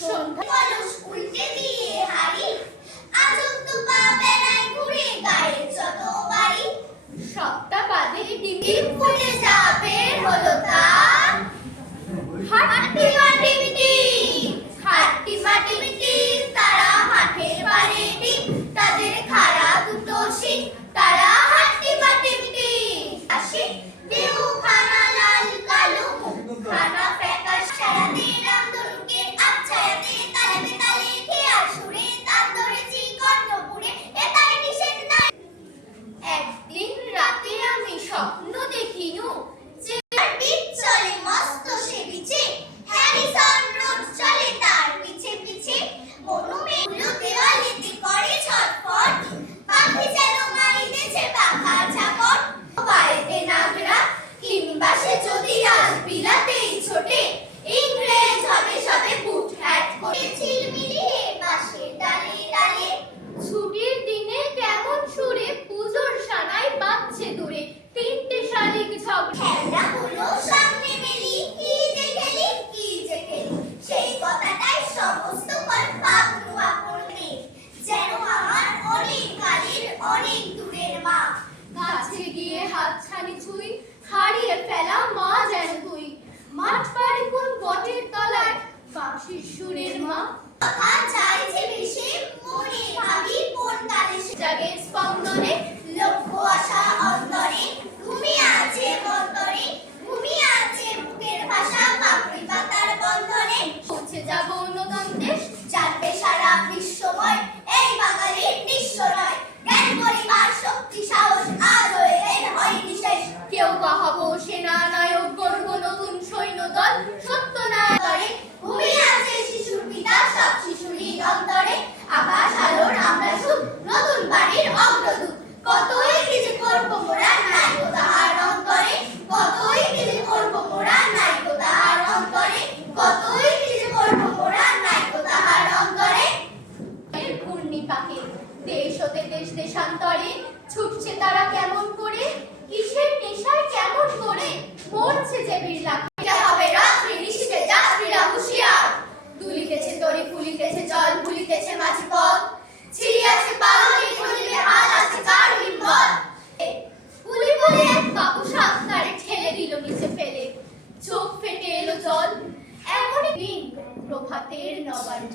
সন্ধ্যা কলস উল্টে দিয়ে হাড়ি আজব তো পা বেড়ায় ঘুরে গায়ের যত বাড়ি সপ্তাহ বাদে ডিম ফুটে যা বের হলো তার হাট্টি মাটি মিটি হাট্টি মাটি মিটি তারা মাঠে পারে ডিম তাদের খাড়া দুটো শিং তারা হাট্টি মাটি মিটি আসে দেউ খানা লাল কালো খানা ফ্যাকাশ সারাতে রামধনুকের আচ্ছায়াতে তালে তালে খেয়াল সুরে তার ধরেছি কর্ণপুরে এটাই নিষেধ নাই একদিন রাতে আমি স্বপ্ন দেখিনু যে বিচ চলে মস্ত সে বিচে হ্যারিসন রোড চলে তার পিছে পিছে মনুমেন্ট দেওয়ালেতে করে ছটফট পাখি যেন মারিতেছে পাখা ঝাপট পায়েতে নাগরা কিংবা সে যদি রাজ বিলাতেই ছোটে ইংরেজ হবে সবে বুট হ্যাট করে ঝিলমিলিয়ে বাঁশের ডালে ডালে ছুটির দিনে কেমন সুরে পুজোর সানাই বাজছে দূরে তিনটে শালিক ঝগড়া হলো সামনে মেলি কি যে খেলি সেই কথাটাই সমস্ত পাগলু আপনে যেন আমার অনেক কালের অনেক দূরের মা গাছে গিয়ে হাতছানি ছুঁই হারিয়ে ফেলা মা যেন তুই মাঠ পাড়ে কোন বটের তলায় বাঁশির সুরের মা কথা চাইছে বেশি মনে ভাবি কোন কালে জাগে স্পন্দনে লক্ষ্য আশা অন্তরে ঘুমিয়ে আছে বন্দরে ঘুমিয়ে আছে বুকের ভাষা পাপড়ি পাতার বন্ধনে পৌঁছে যাব নতুন দেশ জানবে সারা বিশ্বময় এই বাঙালির নিঃস্ব নয় জ্ঞান পরিবার শক্তি সাহস আজ এর হয়নি শেষ কেউ বা হব সেনা নায়ক গর্ব নতুন সৈন্য দল সত্য না করে ঘুমিয়ে আছে শিশুর পিতা সব শিশুরই অন্তরে আকাশ আলোর আমরা সুখ নতুন বাড়ির অগ্রদূত কতই কিছু করব মোরা নাই গো তাহার অন্তরে কতই কিছু করব মোরা নাই গো তাহার অন্তরে কতই কিছু করব মোরা নাই গো তাহার অন্তরে এর ঘূর্ণি পাকে দেশ হতে দেশ দেশান্তরে ছুটছে তারা কেমন করে কিসের নেশায় কেমন করে মরছে যে বিড়লা এটা হবে রাত্রি নিশীথে যাত্রীরা হুঁশিয়ার দুলিতেছে তরি ফুলিতেছে জল ভুলিতেছে মাঝি পথ ছিড়িয়াছে পাগলে ধরিলে হাল আছে কার হিম্মত পুলি বলে এক বাবু সাঁতারে ঠেলে দিল নিচে ফেলে চোখ ফেটে এলো জল এমনই দিন প্রভাতের নবান্ন